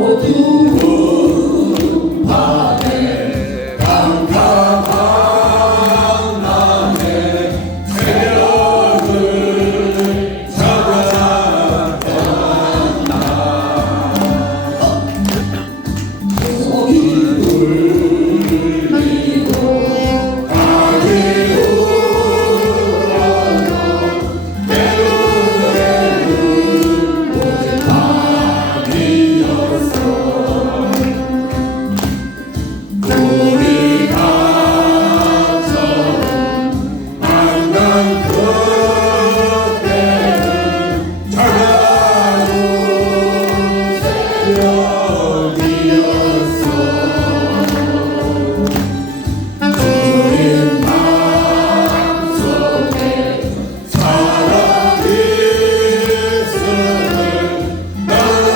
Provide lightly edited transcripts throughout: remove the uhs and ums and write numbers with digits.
어두운 밤에 깜깜한 밤에 새벽을 찾아갔던 나 속이 울리고 가게 울어도 때로는 오직 밤이었어. 우리 감성은 한강 끝에는 차가운 새벽이었어. 주님 마음속에 사랑이 있음을 나는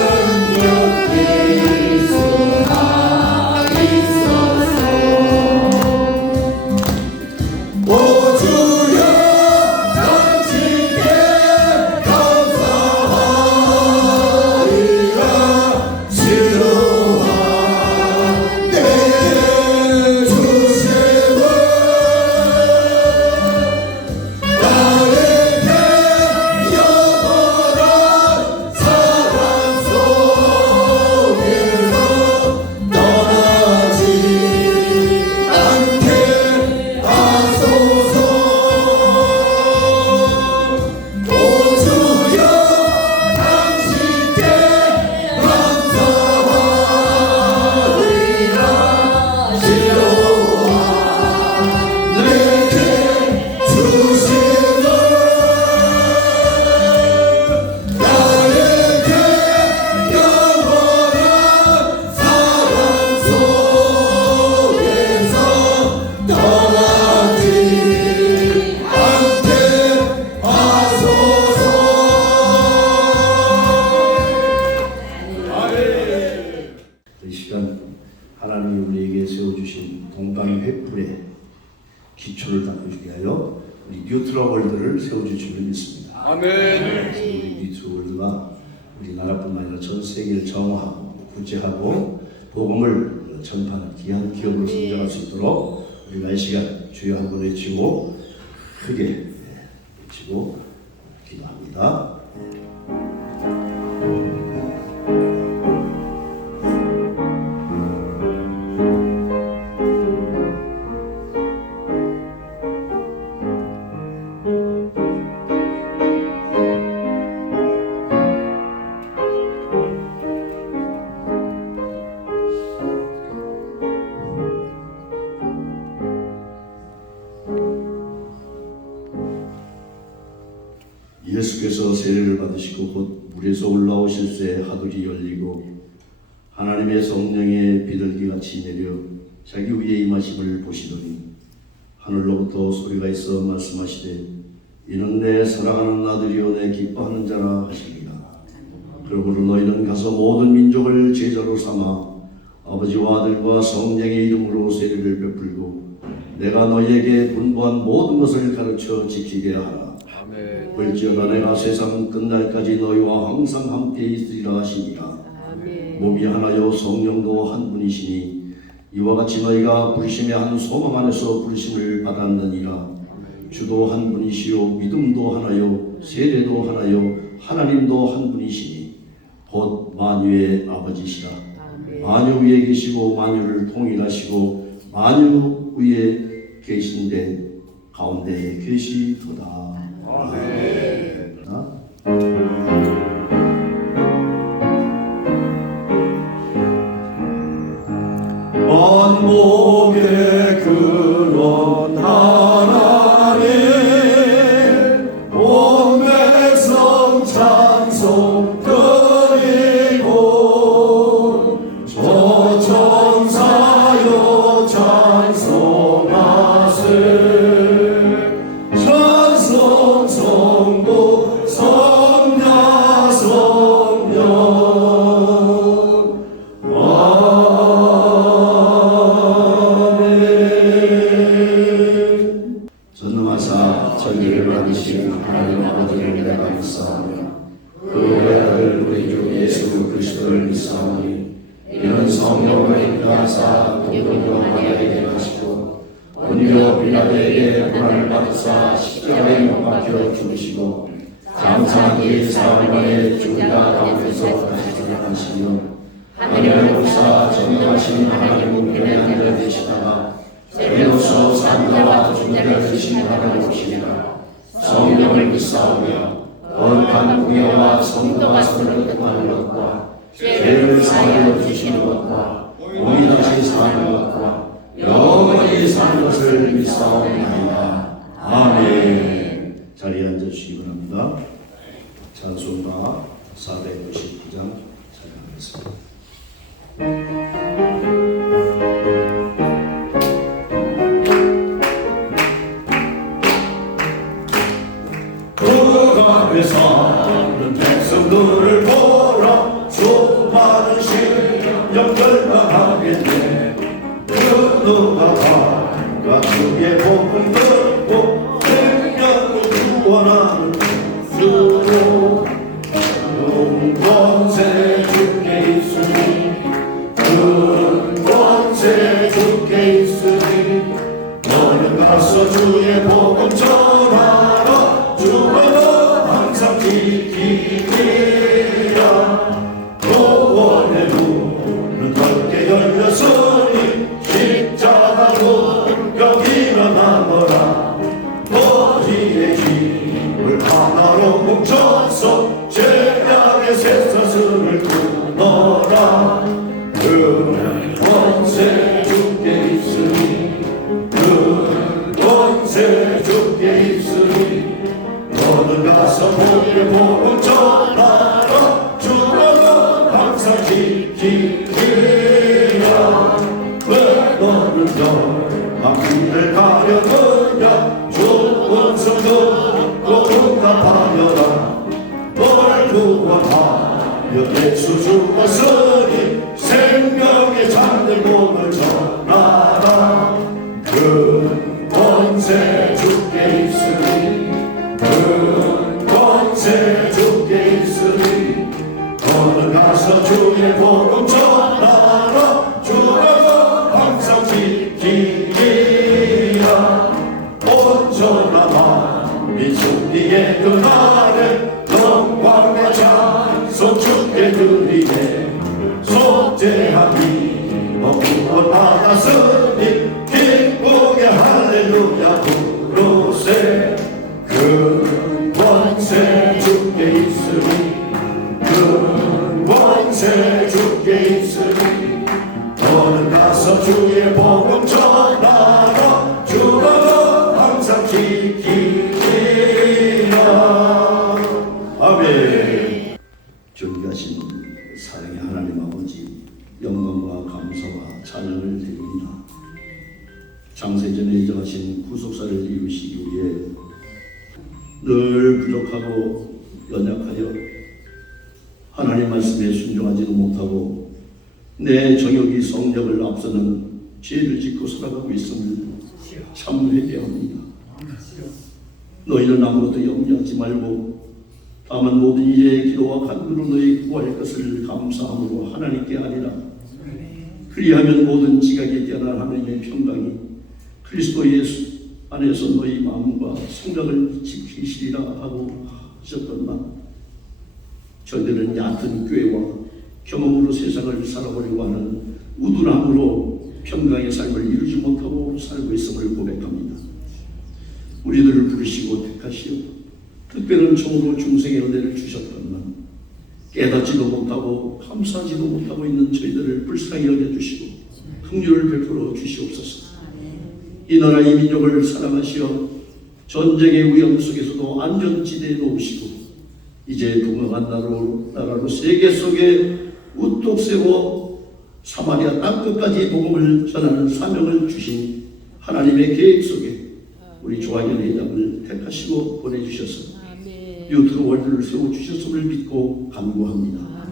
느낄 수가 있었어. 오 주여 당신께 감사하리라. 신호와 내게 주심을 나에게 영원한 사랑 속에서 떠나지 않게 하소서. 오 주여 당신께 감사하리라. 신호와 내게 주심을 나에게 영원한 사랑 속에서 떠나지 않게 하소서. 이 시간 하나님이 우리에게 세워주신 동방 횃불의 기초를 닦기 위하여 우리 뉴트러월드를 세워주시면 믿습니다. 아멘. 우리 뉴트러월드가 우리나라뿐만 아니라 전 세계를 정화하고 구제하고 복음을 전파하는 귀한 기업으로 성장할 수 있도록 우리가 이 시간 주여 한번 외치고 크게 외치고 기도합니다. 예수께서 세례를 받으시고 곧 물에서 올라오실 때 하늘이 열리고 하나님의 성령의 비둘기같이 내려 자기 위에 임하심을 보시더니 하늘로부터 소리가 있어 말씀하시되 이는 내 사랑하는 아들이요 내 기뻐하는 자라 하시니라. 그러므로 너희는 가서 모든 민족을 제자로 삼아 아버지와 아들과 성령의 이름으로 세례를 베풀고 내가 너희에게 분부한 모든 것을 가르쳐 지키게 하라. 볼지어다 내가 세상 끝날까지 너희와 항상 함께 있으리라 하시니라. 몸이 하나요 성령도 한 분이시니 이와 같이 너희가 부르심의 한 소망 안에서 부르심을 받았느니라. 주도 한 분이시요 믿음도 하나요 세례도 하나요 하나님도 한 분이시니 곧 만유의 아버지시라. 만유 위에 계시고 만유를 통일하시고 만유 위에 계신데 가운데에 계시도다. 아멘. 만복의 근원 하나님 온 백성 찬송 드리고 저 천사여 찬송하세 찬송 성도 것을 믿사오니 이는 성령을 인도하사 동정으로 하나에게 하시고 본디오 빌라도에게 고난을 받으사 십자가에 못 박혀 죽으시고 장사한 뒤 사흘 만에 죽은 자 가운데서 다시 살아나시며 하늘을 보사 전능하신 하나님 우편에 앉아 계시다가 때로서 산 자와 죽은 자를 드신 하나님 오시리라. 성령을 믿사오며 거룩한 공예와 성도가 서로 통하는 것과 죄를 사하여 주시는 것과 몸이 다시 사는 것과 영원히 사는 것을 믿사옵나이다. 아멘. 자리에 앉아주시기 바랍니다. 찬송가 499장 찬양하겠습니다. 그 앞에 서는 백성들을 보라. 수많은 심령 결박하겠네. 그 누가 밤과 주의 복음 듣고 생명을 구원하는 주로 큰 권세 주께 있으니 큰 권세 주께 있으니 너는 가서 주의 복음 전하라. 주가 항상 지키리라. 구원의 문은 넓게 열렸으니 십자가로 여기나 나너라. 너희의 힘을 하나로 뭉쳐서 죄악의 쇠사슬을 끊어라. 그 권세 주께 있으니 그 권세 주께 있으니 너는 가서 복의 복음 전하라. 주가 항상 지키리라. 왜 너는 열망을 가려느냐. 죽은 성도 응답하여라. 널 구원하여 예수 죽었으니 생명의 잠든 몸을 전하라. 그 권세 주께 있으니 그 권세 주께 있으니 너는 가서 주의 복음 전하라. 주가 항상 지키리라. 온전한 마음이 주님의 그날에 영광의 찬송 주께 드리네. 속죄한 믿어 구원 받았으니 기쁘게 할렐루야 부르세. 그 권세 주께 있으니 그 권세 주께 있으니 너는 가서 주의 복음 전하라. 주가 항상 지키리라. 아멘. 존귀하신 사랑의 하나님 아버지, 영광과 감사와 찬양을 드립니다. 장세전에 정하신 구속사를 이루시기 위해 늘 부족하고 연약하여 하나님 말씀에 순종하지도 못하고 내 정욕이 성령을 앞서는 죄를 짓고 살아가고 있음을 참 회개합니다. 너희는 아무것도 염려하지 말고 다만 모든 일에 기도와 간구로 너희 구할 것을 감사함으로 하나님께 아니라 그리하면 모든 지각에 뛰어난 하나님의 평강이 그리스도 예수 안에서 너희 마음과 생각을 지키시리라 하고 하셨건만 저들은 얕은 꾀와 경험으로 세상을 살아보려고 하는 우둔함으로 평강의 삶을 이루지 못하고 살고 있음을 고백합니다. 우리들을 부르시고 택하시어 특별한 종으로 중생의 은혜를 주셨건만 깨닫지도 못하고 감사하지도 못하고 있는 저희들을 불쌍히 여겨주시고 긍휼을 베풀어 주시옵소서. 이 나라 이 민족을 사랑하시어 전쟁의 위험 속에서도 안전지대에 놓으시고 이제 동등한 나라로 세계 속에 우뚝 세워 사마리아 땅끝까지 복음을 전하는 사명을 주신 하나님의 계획 속에 우리 조한현 회장을 택하시고 보내주셔서 뉴트로 월드를 세워주셨음을 믿고 간구합니다.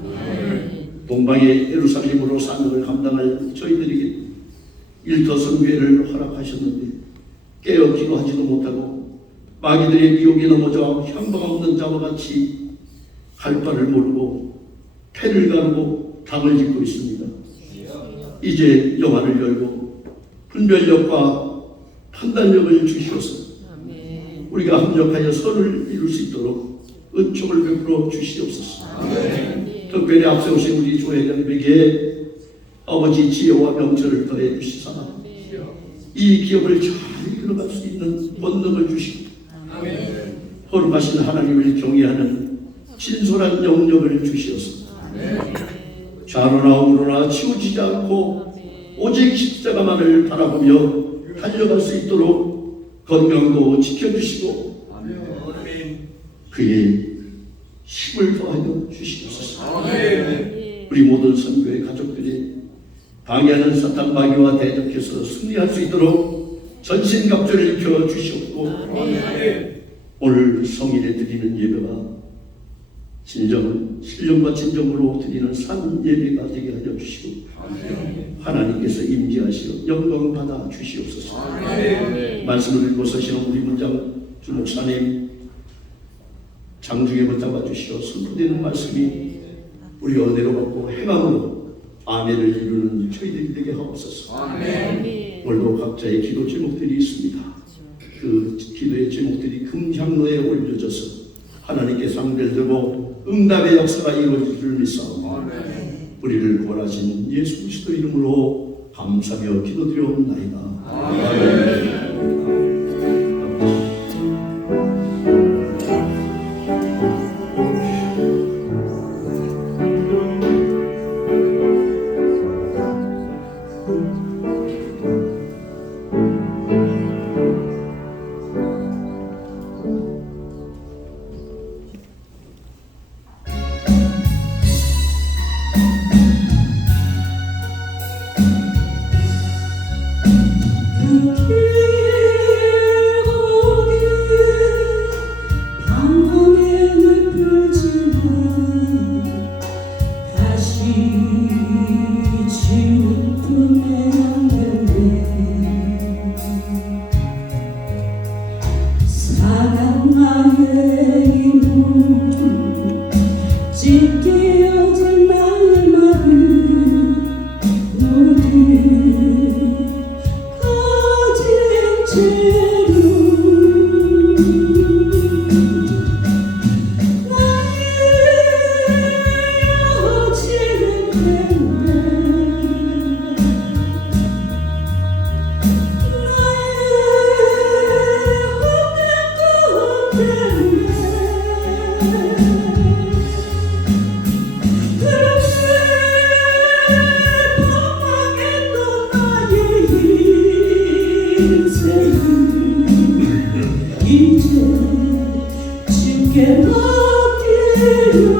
동방의 예루살렘으로 사명을 감당할 저희들에게 일터 선교회를 허락하셨는데 깨어 기도하지도 못하고 마귀들의 미혹에 넘어져 향방 없는 자와 같이 갈 바를 모르고 해를 가르고 당을 짓고 있습니다. 이제 영안을 열고 분별력과 판단력을 주시옵소서. 우리가 합력하여 선을 이룰 수 있도록 은총을 베풀어 주시옵소서. 특별히 앞세우신 우리 조회장에게 아버지 지혜와 명철을 더해 주시사 이 기업을 잘 이끌어갈 수 있는 본능을 주시고 거룩하신 하나님을 경외하는 신솔한 영역을 주시옵소서. 좌로나 우로나 치우치지 않고 오직 십자가만을 바라보며 달려갈 수 있도록 건강도 지켜주시고 그의 힘을 더하여 주시옵소서. 우리 모든 선교의 가족들이 방해하는 사탄 마귀와 대적해서 승리할 수 있도록 전신갑주를 입혀 주시옵고 오늘 성일에 드리는 예배가 진정 신령과 진정으로 드리는 산 예배가 되게 하여 주시고 하나님께서 임재하시어 영광 받아 주시옵소서. 말씀을 읽고 서시는 우리 문장 주목사님 장중에 붙잡아 주시어 선포되는 말씀이 우리 은혜로 받고 행함으로 아멘을 이루는 저희들이 되게 하옵소서. 오늘도 각자의 기도 제목들이 있습니다. 그 기도의 제목들이 금향로에 올려져서 하나님께 상대를 들고 응답의 역사가 이루어질 줄 믿사오며 우리를 구원하신 예수 그리스도 이름으로 감사하며 기도드려옵나이다. 아멘. 주께 맡기려는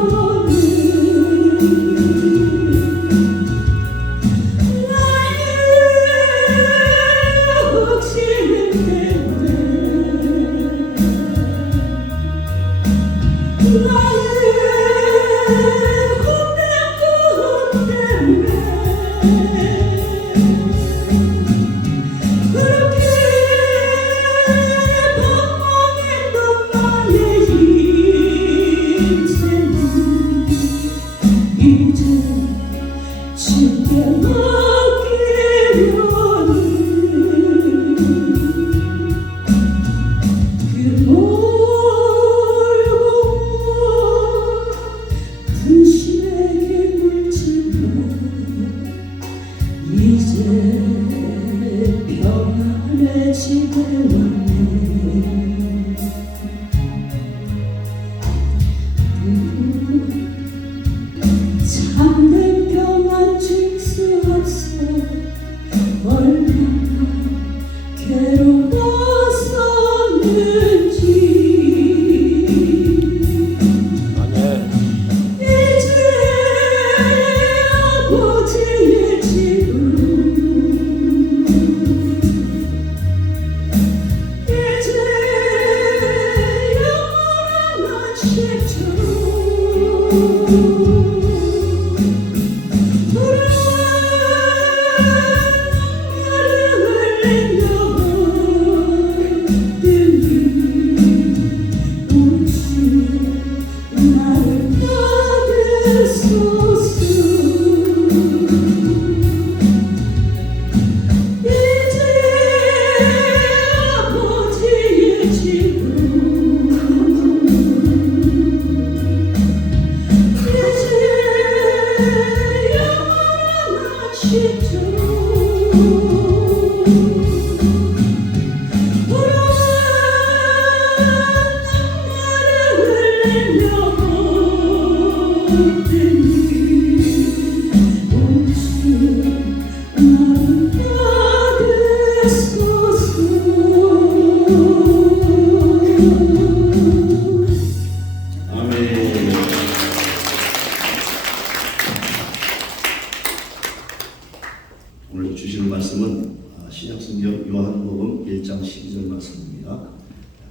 오늘 주실 말씀은 신약성경 요한복음 1장 12절 말씀입니다.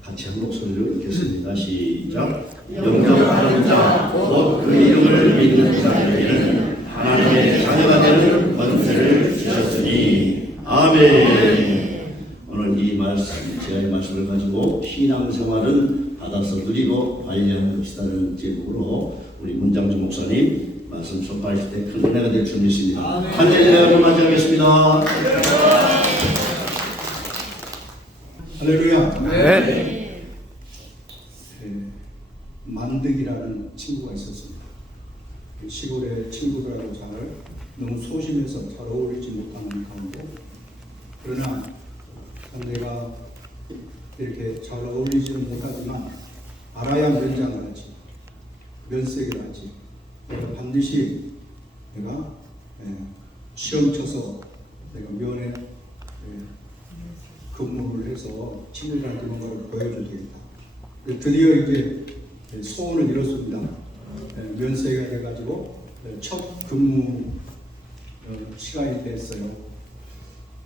같이 한 목소리로 읽겠습니다. 시작. 영접하는 자, 곧 그 이름을 믿는 자들에게는 하나님의 자녀가 되는 권세를 주셨으니. 아멘. 오늘 이 말씀, 제의 말씀을 가지고 신앙생활은 받아서 누리고 관리하는 것이라는 제목으로 우리 문장주 목사님 말씀 전파하실 때 큰 은혜가 될 줄 믿습니다. 할렐루야. 맞이하겠습니다. 할렐루야. 네. 만득이라는 친구가 있었습니다. 시골의 친구들하고 너무 소심해서 잘 어울리지 못하는 가운데, 그러나 내가 이렇게 잘 어울리지는 못하지만 알아야 면장을 하지, 면세기를 하지. 내가 반드시 내가 시험 쳐서 내가 면에 근무를 해서 친구들한테 뭔가를 보여줘야 되겠다. 드디어 이제 소원을 이뤘습니다. 면세가 돼가지고 첫 근무 시간이 됐어요.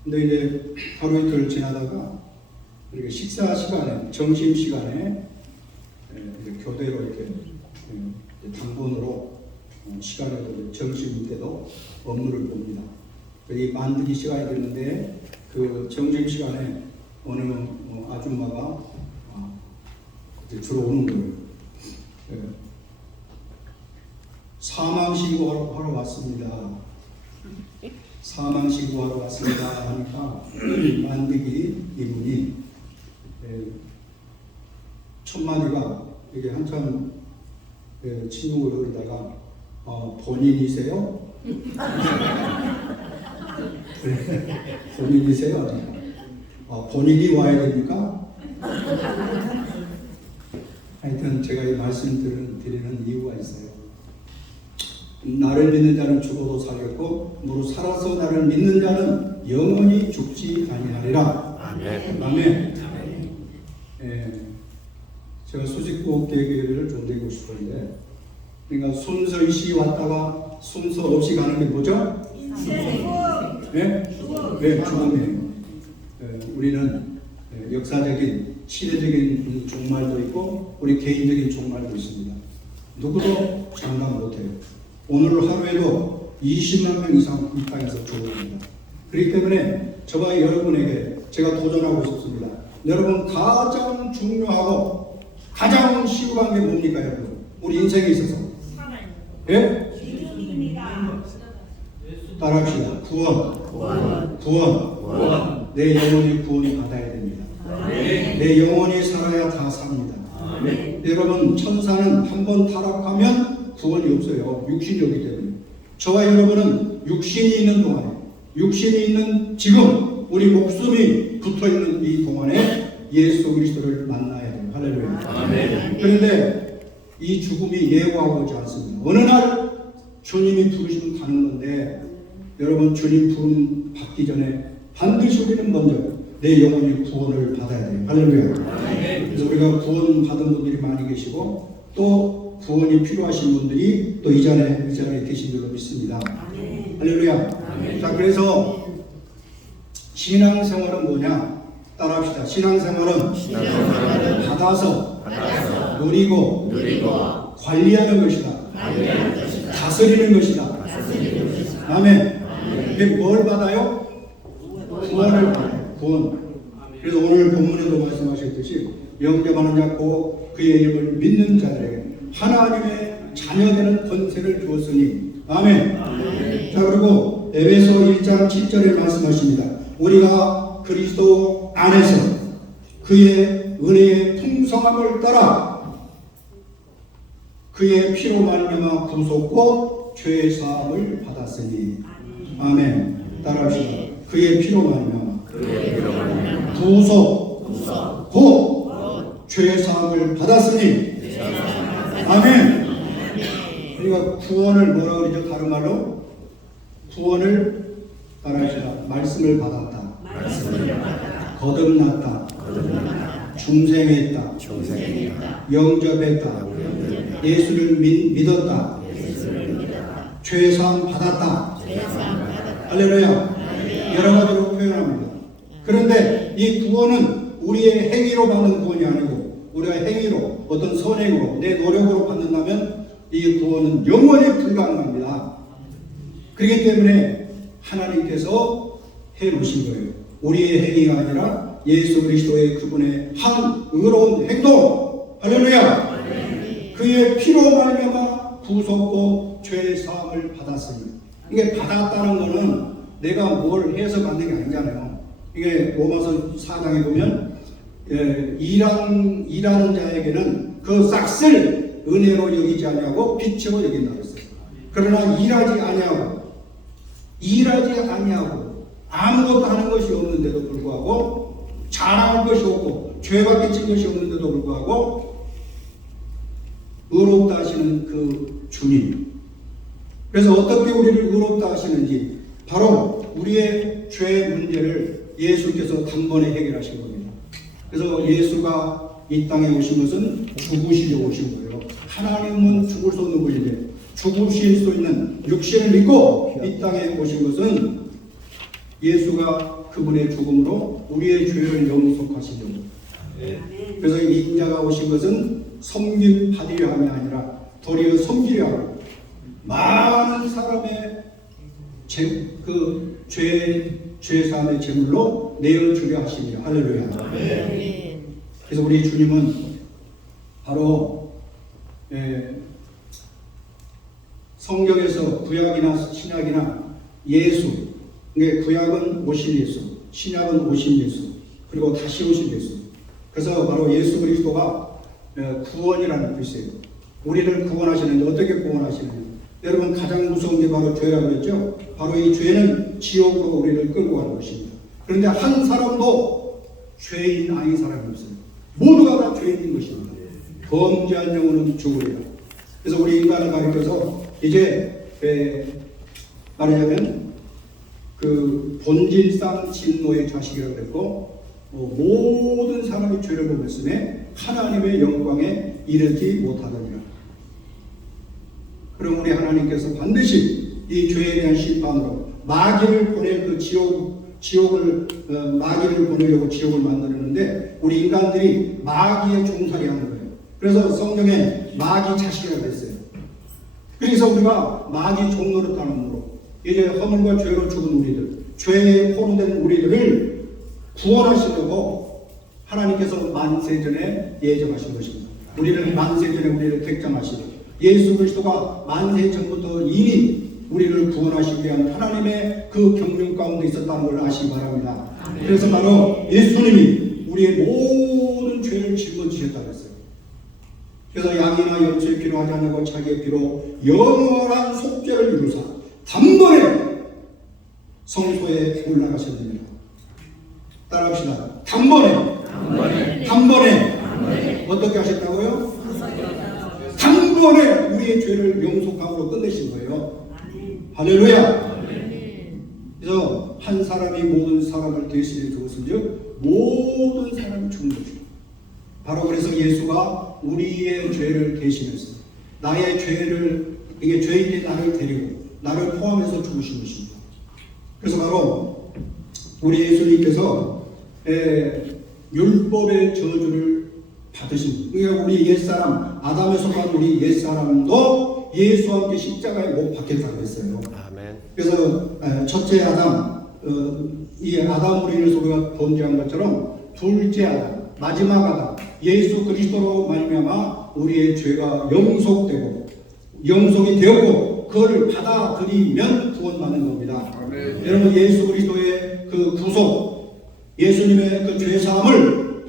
근데 이제 하루 이틀 지나다가 이렇게 식사 시간에, 점심 시간에 교대로 이렇게 당번으로 시간에도 점심 때도 업무를 봅니다. 이 만들기 시간이 됐는데 그 점심 시간에 어느 아줌마가 들어오는 거예요. 사망신고하러 왔습니다. 사망신고하러 왔습니다 하니까 만들기 이분이 첫 마디가 이게 한참 침묵을 흐르다가 본인이세요? 본인이세요? 본인이 와야 됩니까? 하여튼 제가 이 말씀 드리는 이유가 있어요. 나를 믿는 자는 죽어도 살겠고 무릇 살아서 나를 믿는 자는 영원히 죽지 아니하리라. 아멘. 아멘. 제가 수직국 대교회를 좀 되고 싶은데, 그러니까 순서 있이 왔다가 순서 없이 가는 게 뭐죠? 네? 네, 죽음이에요. 우리는 역사적인 시대적인 종말도 있고 우리 개인적인 종말도 있습니다. 누구도 장담 못해요. 오늘 하루에도 20만 명 이상 이 땅에서 죽어갑니다. 그렇기 때문에 저와 여러분에게 제가 도전하고 싶습니다. 여러분, 가장 중요하고 가장 시급한 게 뭡니까, 여러분? 우리 인생에 있어서. 예? 따라합시다. 구원. 내 영혼이 구원 받아야 됩니다. 내 영혼이 살아야 다 삽니다. 여러분, 천사는 한 번 타락하면 구원이 없어요. 육신이 없기 때문에. 저와 여러분은 육신이 있는 동안에, 육신이 있는 지금 우리 목숨이 붙어있는 이 동안에 예수 그리스도를 만나야 돼요. 할렐루야. 그런데 이 죽음이 예고하고 오지 않습니다. 어느 날 주님이 부르시면 가는 건데, 여러분, 주님 부름 받기 전에 반드시 우리는 먼저 내 영혼이 구원을 받아야 돼요. 할렐루야. 그래서 우리가 구원 받은 분들이 많이 계시고 또 구원이 필요하신 분들이 또 이 자리에 계신 줄로 믿습니다. 할렐루야. 자, 그래서 신앙생활은 뭐냐? 따라합시다. 신앙생활은 받아서 누리고 관리하는 것이다. 다스리는 것이다. 아멘. 이게 뭘 받아요? 구원을 받아요. 구원. 그래서 오늘 본문에도 말씀하셨듯이 영접하는 자 곧 그의 이름을 믿는 자들에게 하나님의 자녀되는 권세를 주었으니. 아멘. 자, 그리고 에베소 1장 10절에 말씀하십니다. 우리가 그리스도 안에서 그의 은혜의 풍성함을 따라 그의 피로 말미암아 구속 곧 죄의 사함을 받았으니. 아멘. 따라합시다. 그의 피로 말미암아 구속 곧 죄의 사함을 받았으니. 아멘. 우리가 구원을 뭐라 그러죠? 다른 말로 구원을 따라합시다. 말씀을 받았다. 거듭났다. 중생했다. 영접했다. 예수를 믿었다. 죄사함 받았다. 할렐루야. 여러 가지로 표현합니다. 그런데 이 구원은 우리의 행위로 받는 구원이 아니고 우리가 행위로 어떤 선행으로 내 노력으로 받는다면 이 구원은 영원히 불가능합니다. 그렇기 때문에 하나님께서 해놓으신 거예요. 우리의 행위가 아니라 예수 그리스도의 그분의 한 의로운 행동. 할렐루야. 그의 피로 말미암아 구속고 죄 사함을 받았습니다. 이게 받았다는 거는 내가 뭘 해서 받는 게 아니잖아요. 이게 로마서 4장에 보면 일하는 자에게는 그 싹을 은혜로 여기지 아니하고 빛으로 여긴다고 했어요. 그러나 일하지 아니하고 아무것도 하는 것이 없는데도 불구하고 자랑할 것이 없고 죄가 끼친 것이 없는데도 불구하고 의롭다 하시는 그 주님. 그래서 어떻게 우리를 의롭다 하시는지 바로 우리의 죄 문제를 예수께서 단번에 해결하신 겁니다. 그래서 예수가 이 땅에 오신 것은 죽으시려고 오신 거예요. 하나님은 죽을 수 없는 분인데 죽으실 수 있는 육신을 믿고 이 땅에 오신 것은 예수가 그분의 죽음으로 우리의 죄를 용서하시려고. 그래서 이 인자가 오신 것은 섬김받으려 함이 아니라 도리어 섬기려 하고 많은 사람의 죄 사함의 제물로 내어주려 하시니라. 할렐루야. 그래서 우리 주님은 바로 성경에서 구약이나 신약이나 예수, 구약은 오신 예수, 신약은 오신 예수, 그리고 다시 오신 예수. 그래서 바로 예수 그리스도가 구원이라는 뜻이에요. 우리를 구원하시는데 어떻게 구원하시느냐? 여러분 가장 무서운 게 바로 죄라고 했죠. 바로 이 죄는 지옥으로 우리를 끌고 가는 것입니다. 그런데 한 사람도 죄인 아닌 사람이 없어요. 모두가 다 죄인인 것입니다. 범죄한 영혼은 죽으리라. 그래서 우리 인간을 가리켜서 이제 말하자면 그 본질상 진노의 자식이라고 그랬고 모든 사람이 죄를 범했음에 하나님의 영광에 이르지 못하느니라. 그럼 우리 하나님께서 반드시 이 죄에 대한 심판으로 마귀를 보낼 그 지옥을 마귀를 보내려고 지옥을 만들었는데 우리 인간들이 마귀의 종살이 하는 거예요. 그래서 성경에 마귀 자식이라고 했어요. 그래서 우리가 마귀 종노릇하는으로 이제 허물과 죄로 죽은 우리들, 죄에 포로된 우리들을 구원하시려고 하나님께서 만세전에 예정하신 것입니다. 우리를 만세전에 우리를 택정하시고 예수 그리스도가 만세 전부터 이미 우리를 구원하시기 위한 하나님의 그 경륜 가운데 있었다는 걸 아시기 바랍니다. 그래서 바로 예수님이 우리의 모든 죄를 짊어지셨다고 했어요. 그래서 양이나 염소의 피로 하지 않고 자기의 피로 영원한 속죄를 이루사 단번에 성소에 올라가셨느니라. 따라합시다. 단번에 어떻게 하셨다고요? 단번에 우리의 죄를 용서함으로 끝내신 거예요. 할렐루야. 그래서 한 사람이 모든 사람을 대신해 주었은즉 모든 사람이 죽는 것이죠. 바로 그래서 예수가 우리의 죄를 대신했어요. 나의 죄를, 이게 죄인의 나를 데리고 나를 포함해서 죽으신 것입니다. 그래서 바로 우리 예수님께서 율법의 저주를 받으신, 그러니까 우리 옛사람, 아담에서 난 우리 옛사람도 예수와 함께 십자가에 못 박혔다고 했어요. 아멘. 그래서 첫째 아담, 이 아담으로 인해서 우리가 범죄한 것처럼 둘째 아담, 마지막 아담, 예수 그리스도로 말미암아 우리의 죄가 영속이 되었고 그걸 받아들이면 구원받는 겁니다. 아멘. 여러분 예수 그리스도의 그 구속, 예수님의 그 죄사함을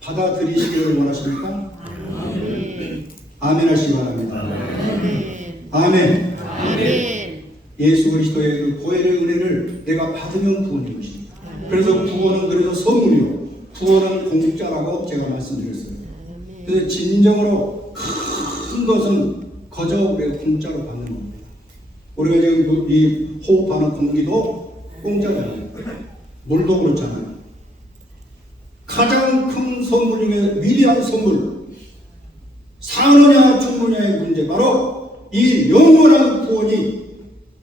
받아들이시기를 원하십니까? 아멘. 아멘 하시기 바랍니다. 아멘. 아멘. 예수 그리스도의 그 보혈의 은혜를 내가 받으면 구원인 것입니다. 그래서 구원은 그래서 선물이요, 구원은 공짜라고 제가 말씀드렸어요. 그래서 진정으로 큰 것은 거저 우리가 공짜로 받는 겁니다. 우리가 지금 이 호흡하는 공기도 공짜잖아요. 물도 그렇잖아요. 가장 큰 선물 중에 위대한 선물, 사느냐 죽느냐의 문제, 바로 이 영원한 구원이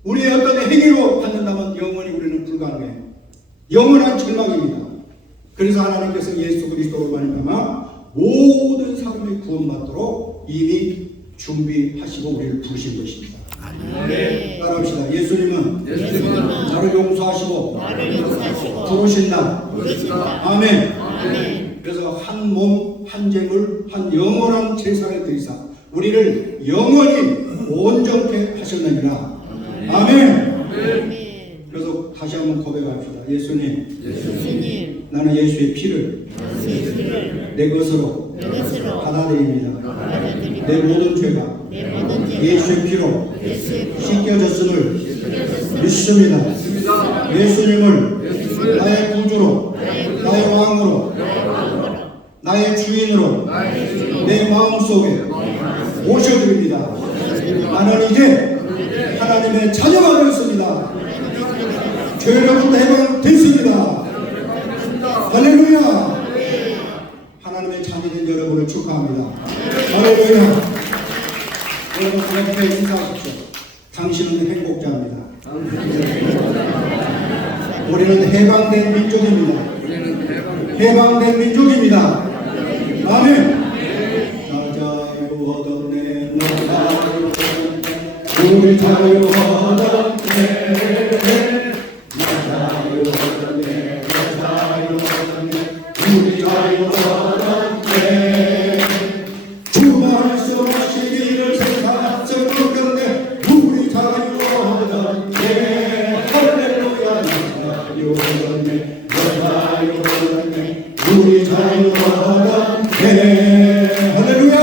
우리의 어떤 행위로 받는다면 영원히 우리는 불가능해요. 영원한 절망입니다. 그래서 하나님께서 예수 그리스도로 말미암아 모든 사람이 구원받도록 이미 준비하시고 우리를 부르신 것입니다. 따라합시다. 예수님은 나를 용서하시고 부르신다. 아멘. 그래서 한 몸, 한 재물, 한 영원한 제사를 드리사 우리를 영원히 온전케 하셨느니라. 아멘. 그래서 다시 한번 고백합시다. 예수님, 나는 예수의 피를 내 것으로 받아들입니다. 내 모든 죄가 예수의 피로 씻겨졌음을 믿습니다. 예수님을 나의 구주로, 나의 왕으로, 나의 주인으로 내 마음속에 모셔드립니다. 나는 이제 하나님의 자녀가 되었습니다. 죄로부터 해방됐습니다. 할렐루야. 하나님의 자녀된 여러분을 축하합니다. 할렐루야. 여러분 그렇게 인사하십시오. 당신은 행복자입니다. 우리는 해방된 민족입니다. 해방된 민족입니다. 아멘. 자자유하던 우리 자유하던 우리 자유하던 주 말씀하시기를 생각하여 그런데 우리 자유하던 할렐루야. 자유하던 우리 자유하던 할렐루야.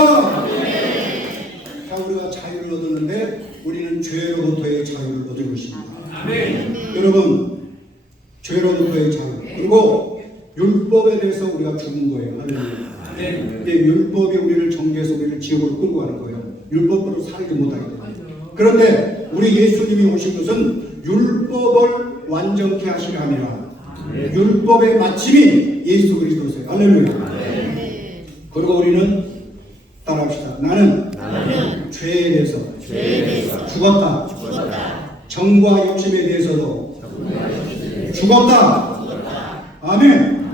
자, 우리가 자유를 얻었는데 우리는 죄로부터의 자유를 얻은 것입니다. 여러분, 죄로부터의 자유 그리고 율법에 대해서 우리가 죽은 거예요. 할렐루야. 율법이 우리를 정죄해서 우리를 지옥으로 끌고 가는 거예요. 율법으로 살지 못하게 돼요. 그런데 우리 예수님이 오신 것은 율법을 완전케 하시려 함이라. 율법의 마침이 예수 그리스도세요. 할렐루야. 그리고 우리는 따라합시다. 나는 죄에 대해서 죽었다. 정과 욕심에 대해서도 죽었다. 아멘.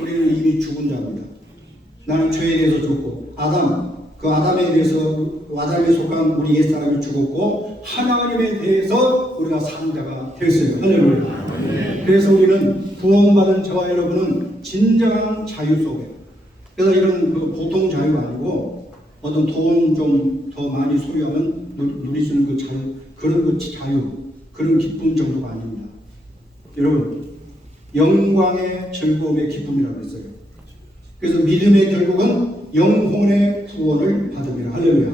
우리는 이미 죽은 자입니다. 나는 죄에 대해서 죽고 아담에 대해서 아담에 속한 우리 옛사람이 죽었고 하나님에 대해서 우리가 산 자가 됐어요. 할렐루야. 그래서 우리는 구원받은 저와 여러분은 진정한 자유 속에, 그래서 이런 보통 자유가 아니고 어떤 돈 좀 더 많이 소유하면 누릴 수 있는 그 자유, 그런 그 자유, 그런 기쁨 정도가 아닙니다. 여러분, 영광의 즐거움의 기쁨이라고 했어요. 그래서 믿음의 결국은 영혼의 구원을 받습니다. 할렐루야.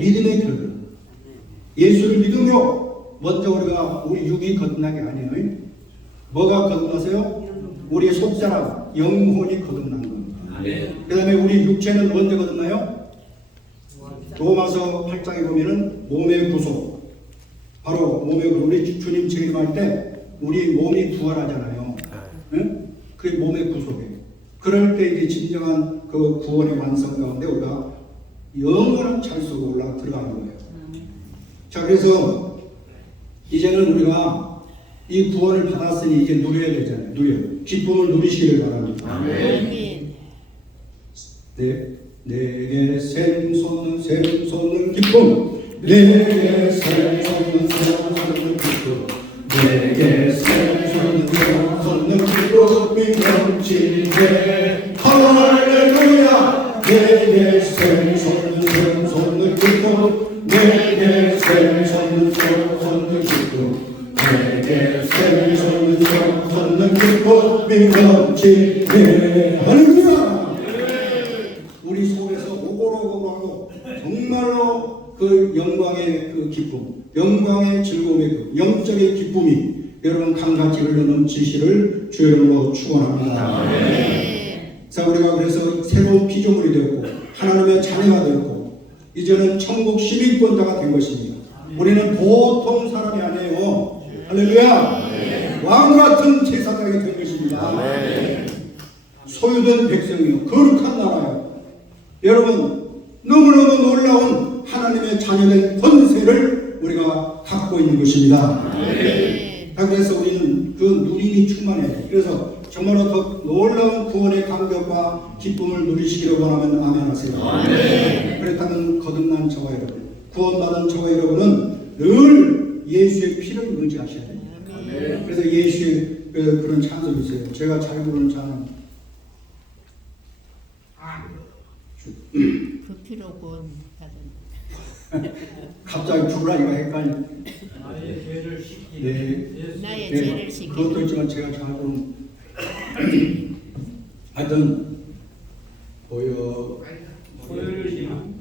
믿음의 결국. 예수를 믿음으로 먼저 우리가 우리 육이 거듭난 게 아니에요. 뭐가 거듭나세요? 우리 속사람, 영혼이 거듭난 겁니다. 그 다음에 우리 육체는 언제 거듭나요? 로마서 8장에 보면은 몸의 구속. 바로 몸의 구속. 우리 주님 재림할 때 우리 몸이 부활하잖아요. 응? 그게 몸의 구속이에요. 그럴 때 이제 진정한 그 구원의 완성 가운데 우리가 영원한 잘 속으로 올라가 들어가는 거예요. 자, 그래서 이제는 우리가 이 구원을 받았으니 이제 누려야 되잖아요. 기쁨을 누리시기를 바랍니다. 아멘. 내게 샘솟는 기쁨, 내게 샘솟는 기쁨, 내게 샘솟는 기쁨이 넘치네. 할렐루야. 내게 샘솟는 기쁨, 내게 샘솟는 기쁨, 내게 샘솟는 기쁨이 넘치네. 할렐루야. 우리 속에서 오고로고고하고 정말로 그 영광의 그 기쁨, 영광의 즐거움의 그 영적인 기쁨이 여러분 강같이 흘러넘치시를 주여로 축원합니다. 자, 우리가 그래서 새로운 피조물이 되었고 하나님의 자녀가 되었고 이제는 천국 시민권자가 된 것입니다. 우리는 보통 사람이 아니에요. 할렐루야. 왕 같은 제사장이 된 것입니다. 소유된 백성이요, 거룩한 나라요. 여러분, 너무너무 놀라운 하나님의 자녀된 권세를 우리가 갖고 있는 것입니다. 그래서 우리는 그 누림이 충만해야 돼. 그래서 정말로 더 놀라운 구원의 감격과 기쁨을 누리시기를 원하면 아멘하세요. 그렇다면 거듭난 저와 여러분, 구원받은 저와 여러분은 늘 예수의 피를 의지하셔야 돼요. 그래서 예수의 그런 찬송이 있어요. 제가 잘 부르는 찬송. 그 피로 구원받은 갑자기 부르라니까 헷갈려. 나의 죄를 씻기 네. 나의 네, 죄를 씻기 그것도 있지만 제가 잘 부르는 하여튼 보혈을 심한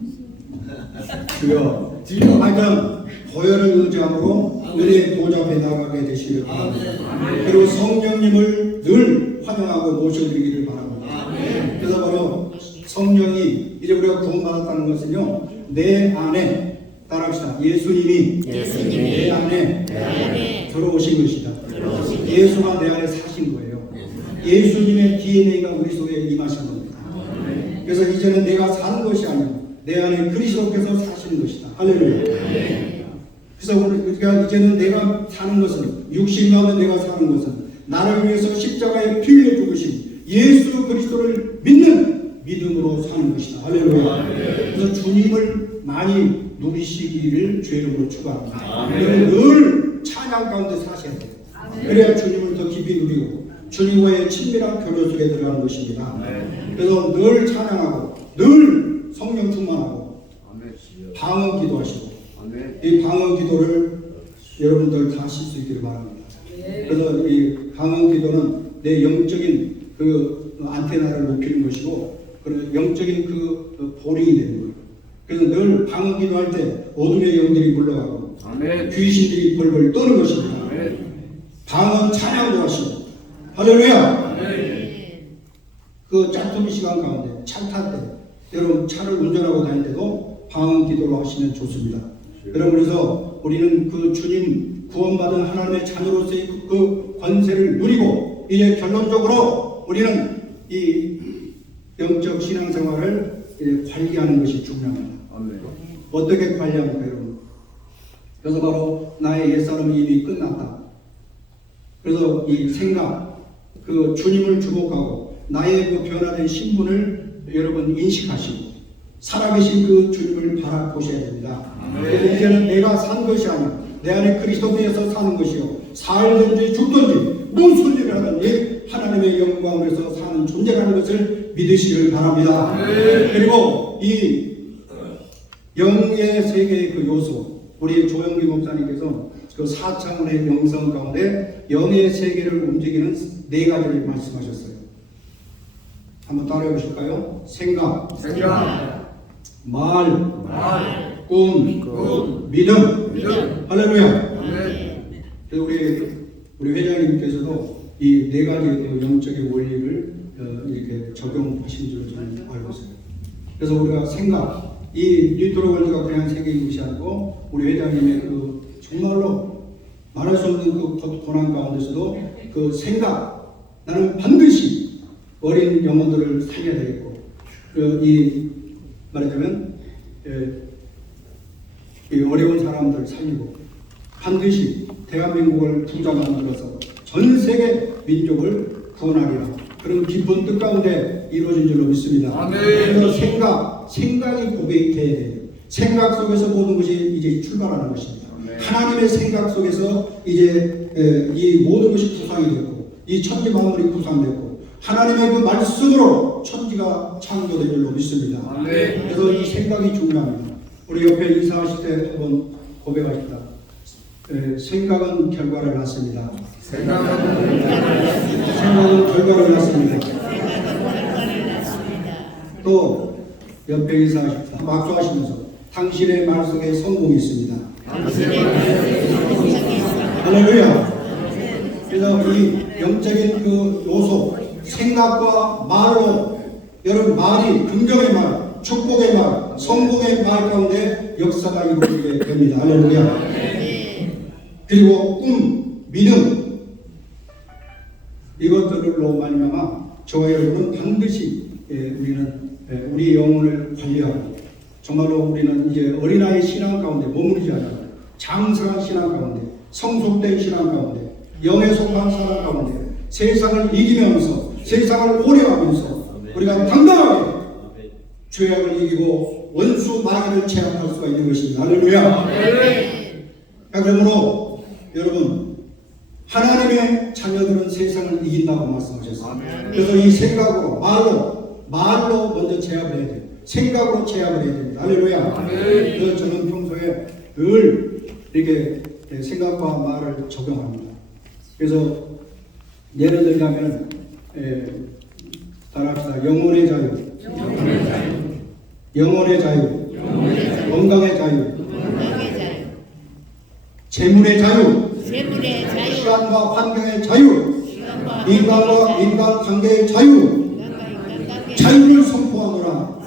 주여 하여튼 보혈을 의지함으로 은혜의 보좌 앞에 나가게 되시길 바랍니다. 그리고 성령님을 늘 환영하고 모셔드리기를 바랍니다. 그래서 바로 성령이 이제 우리가 구원받았다는 것은요, 내 안에 따라합시다. 예수님이 내 안에 들어오신 것이다. 예수가 내 안에 사신 거예요. 예수님의 DNA가 우리 속에 임하신 겁니다. 그래서 이제는 내가 사는 것이 아니라 내 안에 그리스도께서 사시는 것이다. 할렐루야. 그래서 우리가 이제는 내가 사는 것은, 육신 가운데 내가 사는 것은 나를 위해서 십자가에 피 흘려 죽으신 예수 그리스도를 믿는 믿음으로 사는 것이다. 할렐루야. 그래서 주님을 많이 누리시기를 주의 이름으로 축원합니다. 늘 찬양 가운데 사셔야 돼요. 그래야 주님을 더 깊이 누리고 주님과의 친밀한 교류 속에 들어가는 것입니다. 그래서 늘 찬양하고 늘 성령 충만하고 방언 기도하시고 이 방언 기도를 여러분들 다 하실 수 있기를 바랍니다. 그래서 이 방언 기도는 내 영적인 그 안테나를 높이는 것이고, 그리고 영적인 그 보링이 되는 거예요. 그래서 늘 방언 기도할 때 어둠의 영들이 물러가고 귀신들이 벌벌 떠는 것입니다. 방언 찬양도 하시고, 할렐루야. 그 짝퉁 시간 가운데 차 탈 때, 여러분 차를 운전하고 다닐 때도 방언 기도로 하시면 좋습니다. 여러분, 그래서 우리는 그 주님 구원받은 하나님의 자녀로서의 그 권세를 누리고, 이제 결론적으로 우리는 이 영적 신앙생활을 관리하는 것이 중요합니다. 어떻게 관리합니까, 여러분? 그래서 바로 나의 옛사람이 이미 끝났다. 그래서 이 생각, 그 주님을 주목하고 나의 그 변화된 신분을 여러분 인식하시고 살아계신 그 주님을 바라보셔야 됩니다. 그래서 이제는 내가 산 것이 아니라 내 안에 그리스도께서 사는 것이요, 살든지 죽든지 무슨 일을 하든지 하나님의 영광에서 사는 존재라는 것을 믿으시길 바랍니다. 그리고 이 영의 세계의 그 요소, 우리 조영기 목사님께서 그 4차원의 영성 가운데 영의 세계를 움직이는 4가지를 말씀하셨어요. 한번 따라해 보실까요? 생각, 말, 꿈, 믿음. 할렐루야. 그래서 우리 회장님께서도 이 4가지 그 영적인 원리를 이렇게 적용하신 줄을 저는 알고 있어요. 그래서 우리가 생각, 이 뉴트로 월드가 그냥 세계인 것이 아니고 우리 회장님의 그 정말로 말할 수 없는 그 고난 가운데서도 그 생각, 나는 반드시 어린 영혼들을 살려야 되겠고, 이 말하자면 이 어려운 사람들을 살리고 반드시 대한민국을 부자 만들어서 전 세계 민족을 구원하리라, 그런 깊은 뜻 가운데 이루어진 줄로 믿습니다. 그래서 생각이 고백이 돼야 돼요. 생각 속에서 모든 것이 이제 출발하는 것입니다. 하나님의 생각 속에서 이제 이 모든 것이 구상이 됐고, 이 천지 만물이 구상됐고, 하나님의 그 말씀으로 천지가 창조된 줄로 믿습니다. 그래서 이 생각이 중요합니다. 우리 옆에 인사하실 때 한번 고백하십니다. 생각은 결과를 낳습니다. 생각은 결과를 낳습니다. 또 옆에 인사하십니다. 막수하시면서 당신의 말 속에 성공이 있습니다. 할렐루야. 그래서 이 영적인 그 요소, 생각과 말로, 여러분 말이 긍정의 말, 축복의 말, 성공의 말 가운데 역사가 이루어지게 됩니다. 할렐루야. 그리고 꿈, 믿음, 이것들로 말미암아 저와 여러분은 반드시 우리는 우리 영혼을 관리하고, 정말로 우리는 이제 어린아이 신앙 가운데 머무르지 않아요. 장성한 신앙 가운데, 성숙된 신앙 가운데 영에 속한 사람 가운데 세상을 이기면서 세상을 오래하면서 우리가 당당하게 죄악을 이기고 원수 마귀를 제압할 수가 있는 것입니다. 할렐루야. 그러므로 여러분 하나님의 자녀들은 세상을 이긴다고 말씀하셨습니다. 그래서 이 생각으로 말로 먼저 제압을 해야 돼요. 생각으로 제압을 해야 됩니다. 할렐루야. 그래서 저는 평소에 늘 이렇게 생각과 말을 적용합니다. 그래서 예를 들자면 따라합시다. 영혼의 자유, 영혼의 자유, 건강의 자유, 재물의 자유, 시간과 환경의 자유, 인간과 인간 관계의 자유, 자유를 선포하노라.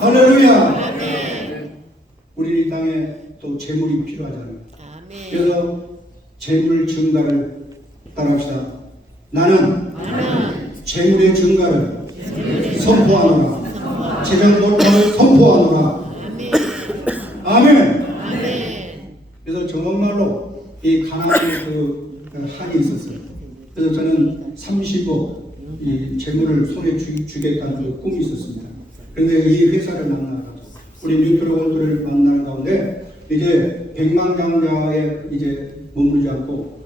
할렐루야. 우리 이 땅에 또 재물이 필요하잖아요. 그래서 재물 증가를 따라합시다. 나는 재물의 증가를 선포하노라. 재정 몰락을 선포하노라. 아멘. 그래서 정말로 이 가난의 그 한이 있었어요. 그래서 저는 30억 이 재물을 손에 주겠다는 그 꿈이 있었습니다. 그런데 이 회사를 만나서 우리 뉴트로 원들을 만나는 가운데 이제 백만장자에 이제 머물지 않고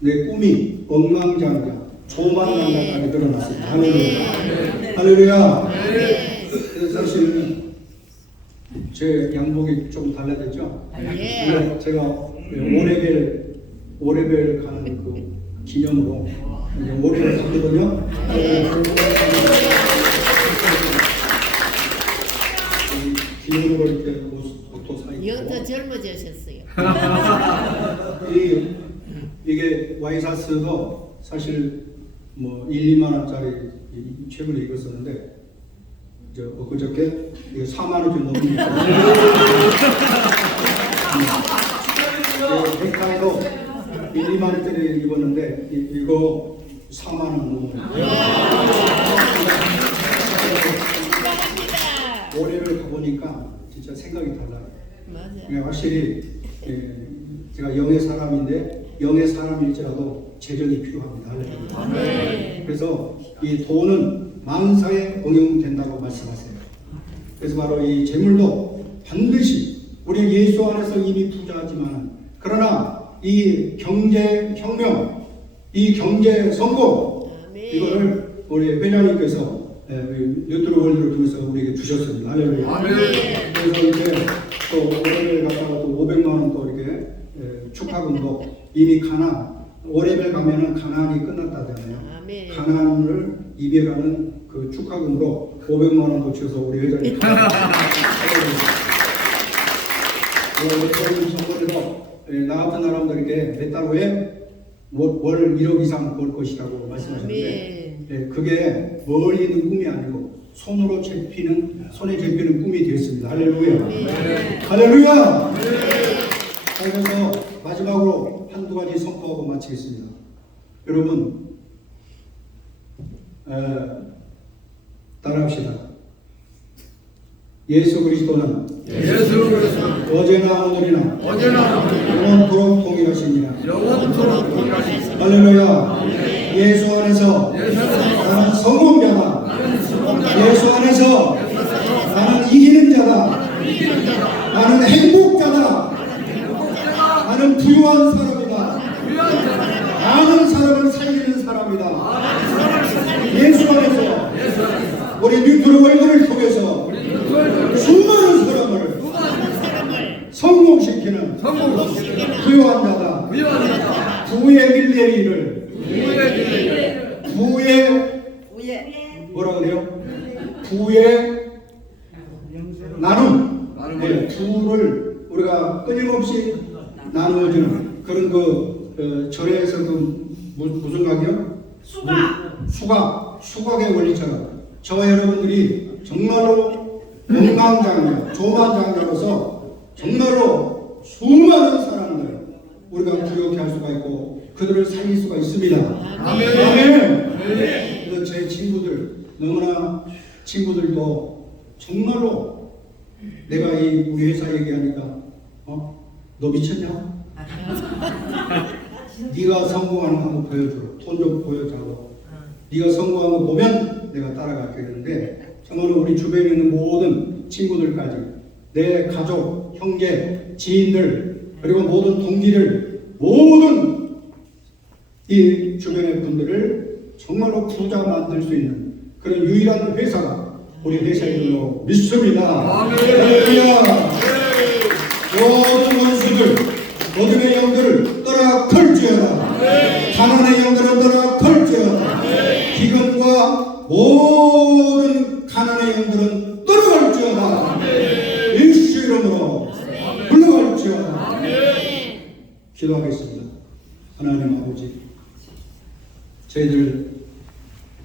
내 꿈이 억만장자, 조만장자까지 늘어났습니다. 할렐루야. 할렐루야. 그래서 사실 제 양복이 좀 달라졌죠. 그래서 제가 오레벨 가는 그 기념으로 이제 오레벨 갔거든요. 기념으로 이렇게 옷도 사입고. 더 젊어지셨어요. 이게 와이사스도 사실 뭐 1, 2만 원짜리 최근에 입었었는데 엊그저께 이게 4만 원 좀 넘습니다. 백화에도 1, 2만 원짜리 입었는데 이거 4만 원 넘어요. 올해를 가보니까 진짜 생각이 달라요. 맞아요. 확실히 제가 영의 사람인데 영의 사람일지라도 재정이 필요합니다. 그래서 이 돈은 만사에 응용된다고 말씀하세요. 그래서 바로 이 재물도 반드시 우리 예수 안에서 이미 부자하지만 그러나 이 경제 혁명, 이 경제 성공 이거를 우리 회장님께서 뉴트로 월드를 통해서 우리에게 주셨습니다. 할렐루야. 그래서 이제 또 올해를 갖다가 또 500만 원 또 이렇게 축하금도 이미 올해를 가면은 가난이 끝났다잖아요. 가난을 이별하는 그 축하금으로 500만 원도 주셔서 우리 회장님. 선물에서 나 같은 사람들에게 몇 달 후에 월 1억 이상 벌 것이라고 말씀하셨는데 그게 멀리 있는 꿈이 아니고 손에 잡히는 꿈이 되었습니다. 할렐루야. 할렐루야. 그래서 마지막으로 한두 가지 선포하고 마치겠습니다. 여러분 따라합시다. 예수 그리스도는 어제나 오늘이나 영원토록 동일하십니다. 할렐루야. 예수 안에서 나는 성공자다. 예수 안에서 나는 이기는 자다. 나는 행복자다. 나는 부유한 사람이다. 많은 사람을 살리는 사람이다. 예수 안에서 우리 뉴트로 월드를 통해서 수많은 사람을 성공시키는 부유한 자다. 부의 밀레리를 뭐라 그래요? 부의 나눔. 부를 우리가 끊임없이 나누어주는 그런 절에서 무슨 각이요? 수각의 원리처럼 저와 여러분들이 정말로 건강장려, 조만장려로서 정말로 수많은 사람들 우리가 부욕해 할 수가 있고 그들을 살릴 수가 있습니다. 아멘. 그래서 제 친구들 너무나 친구들도 정말로 내가 우리 회사 얘기하니까 너 미쳤냐? 네가 성공하는 거 한번 보여줘. 돈 좀 보여줘. 네가 성공한 거 보면 내가 따라갈게 했는데 정말로 우리 주변에 있는 모든 친구들까지 내 가족, 형제, 지인들 그리고 모든 동기들 모든 이 주변의 분들을 정말로 부자 만들 수 있는 그런 유일한 회사가 우리 회사인 줄로 믿습니다. 할렐루야. 모든 원수들 어둠의 영들을 떠나 컬지어다. 가난의 영들을 떠나 컬지어다. 기근과 모든 가난의 영들은 떠나갈지어다. 예수 이름으로 물러갈지어다. 기도하겠습니다. 하나님 아버지, 저희들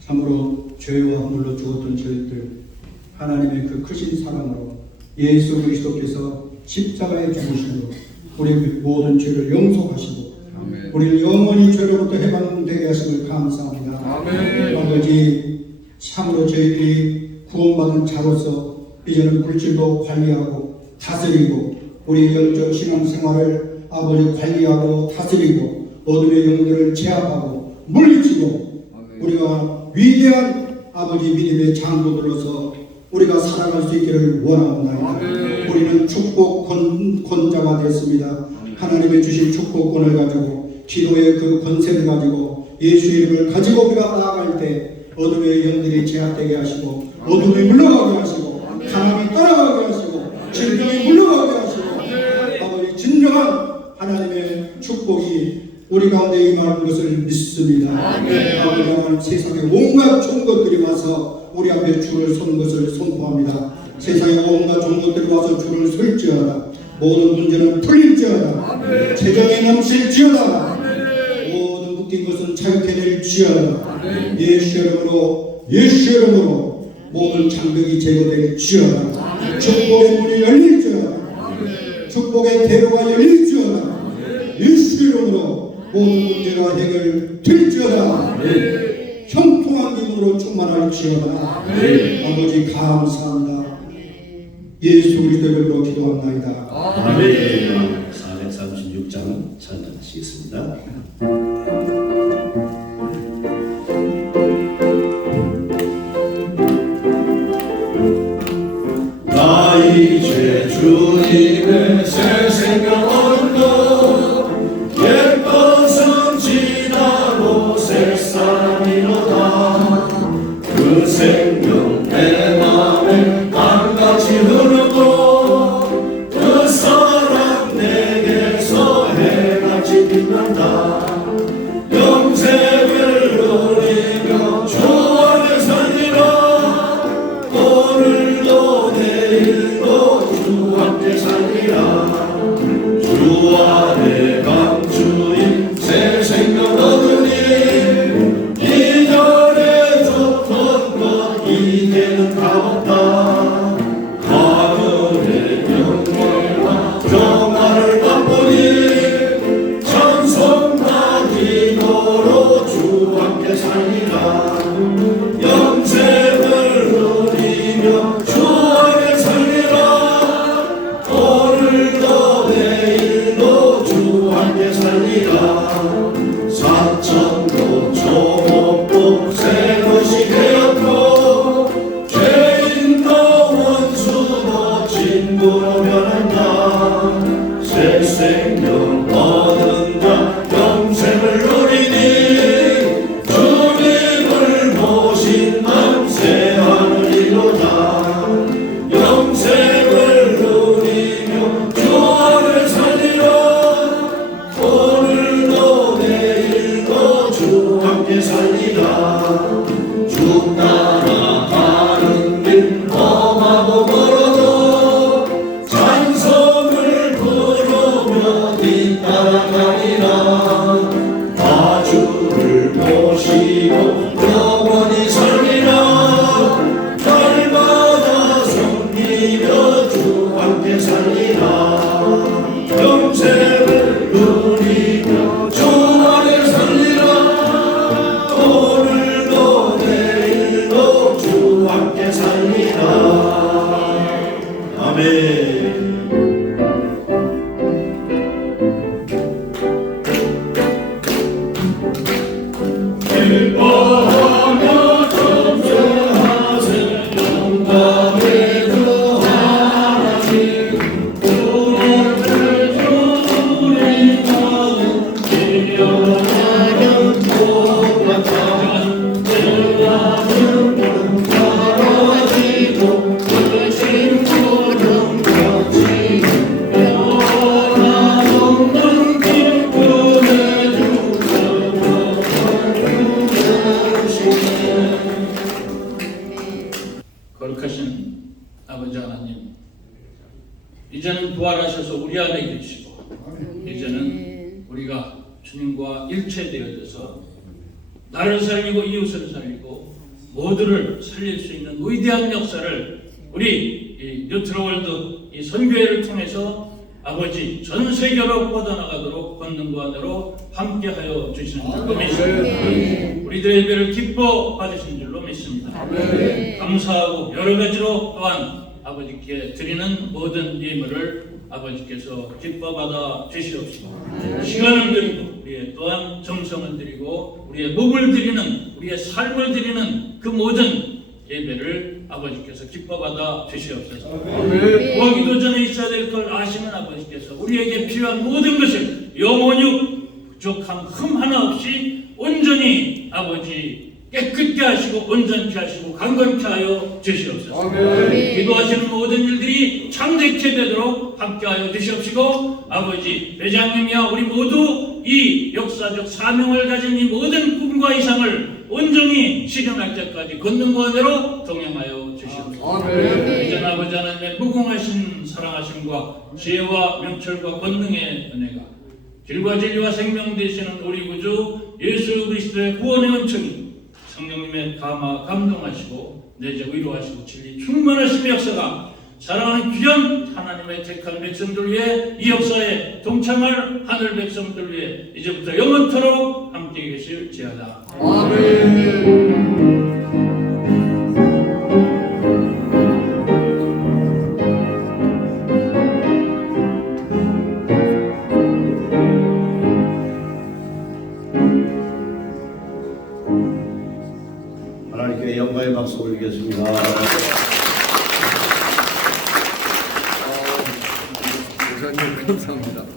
참으로 죄와 허물로 죽었던 저희들 하나님의 그 크신 사랑으로 예수 그리스도께서 십자가에 죽으심으로 우리 모든 죄를 용서하시고 우리를 영원히 죄로부터 해방되게 하심을 감사합니다. 아버지, 참으로 저희들이 구원받은 자로서 이제는 물질도 관리하고 다스리고 우리 영적 신앙생활을 아버지 관리하고 다스리고 어둠의 영들을 제압하고 물리치고 우리가 위대한 아버지 믿음의 장로들로서 우리가 살아갈 수 있기를 원하옵나이다. 우리는 축복 권자가 됐습니다. 하나님의 주신 축복권을 가지고 기도의 그 권세를 가지고 예수 이름을 가지고 우리가 나아갈 때 어둠의 영들이 제압되게 하시고 어둠이 물러가게 하시고 가난이 떠나가게 하시고 질병이 물러가게 하시고 아버지 진정한 하나님의 축복이 우리 가운데 임하는 것을 믿습니다. 아버지 하나님, 세상에 온갖 좋은 것들이 와서 우리 앞에 줄을 서는 것을 선포합니다. 세상에 온갖 좋은 것들이 와서 줄을 설지어다. 모든 문제는 풀릴지어다. 재정이 넘칠지어다. 모든 묶인 것은 자유케될지어다. 예수 이름으로 모든 장벽이 제거될지어다. 축복의 문이 열릴지어다. 축복의 대로가 열릴지어다. 예수 이름으로 모든 문제가 해결될지어다. 형통한 기분으로 충만할지어다. 아버지 감사합니다. 예수 그리스도 이름으로 기도합나이다. 아멘. 436장 찬양하시겠습니다. 나 이제 주님의 새 생명 얻고 옛 것은 지나고 새 사람이로다. 그 생명 내 맘에 강같이 흐르고 그 사랑 내게서 해같이 빛난다. 영생을 누리며 주 안에 살리라. 오늘도 내일도 주 함께 살리라. 주 안에 감추인 새 생명 얻으니 이전에 줬던 것 이제는 값없다. 가문의 영광과 평화를 맛보니 찬송과 기도로 주 함께 살리라. 영생을 누리며 주 안에 살리라. 오늘도 내일도 주 함께 살리라. 사천도 조목도 새 것이 되었고 죄인도 원수도 친구로 변한다. 새 생명 얻은 자 영생을 누리니 주님을 모신 만세 하늘이로다. 영생을 누리며 주 안을 살리라. 오늘도 내일도 주 함께 살리라. 주 따라가는 길 험하고 멀어도 찬송을 부르며 뒤따라가리라. 나 주를 모시고 영원히 살리라. 날마다 섬기며 주 함께 살리라. 영생을 누리며 주 안에 살리라. 오늘도 내일도 주 함께 살리라. 아멘. 거룩하신 아버지 하나님, 이제는 부활하셔서 우리 안에 계시고 이제는 우리가 주님과 일체되어져서 나를 살리고 이웃을 살리고 모두를 살릴 수 있는 위대한 역사를 우리 이 뉴트로월드 이 선교회를 통해서 아버지 전 세계로 뻗어나가도록 권능과 은혜로 함께하여 주시는 줄로 믿습니다. 우리들의 예배를 기뻐 받으신 줄로 믿습니다. 감사하고 여러 가지로 또한 아버지께 드리는 모든 예물을 아버지께서 기뻐 받아 주시옵시고 시간을 드리고 우리의 또한 정성을 드리고 우리의 몸을 드리는 우리의 삶을 드리는 그 모든 예배를 아버지께서 기뻐 받아 주시옵소서. 구하기도 전에 있어야 될 걸 아시는 아버지께서 우리에게 필요한 모든 것을 영원히 부족함 흠 하나 없이 온전히 아버지 깨끗게 하시고 온전케 하시고 강건케 하여 주시옵소서. 기도하시는 모든 일들이 창대케 되도록 함께하여 주시옵시고 아버지 회장님이야 우리 모두 이 역사적 사명을 가진 이 모든 꿈과 이상을 온전히 실현할 때까지 권능과 은혜로 동행하여 주시옵소서. 이전 아버지 하나님의 무궁하신 사랑하심과 지혜와 명철과 권능의 은혜가 길과 진리와 생명 되시는 우리 구주 예수 그리스도의 구원의 은총이 성령님의 감화 감동하시고 내재 위로하시고 진리 충만하심의 역사가 사랑하는 귀한 하나님의 택한 백성들 위해 이 역사에 동참할 하늘 백성들 위해 이제부터 영원토록 함께 계실지어다. 하나님께 영광의 박수 올리겠습니다. 목사님 감사합니다.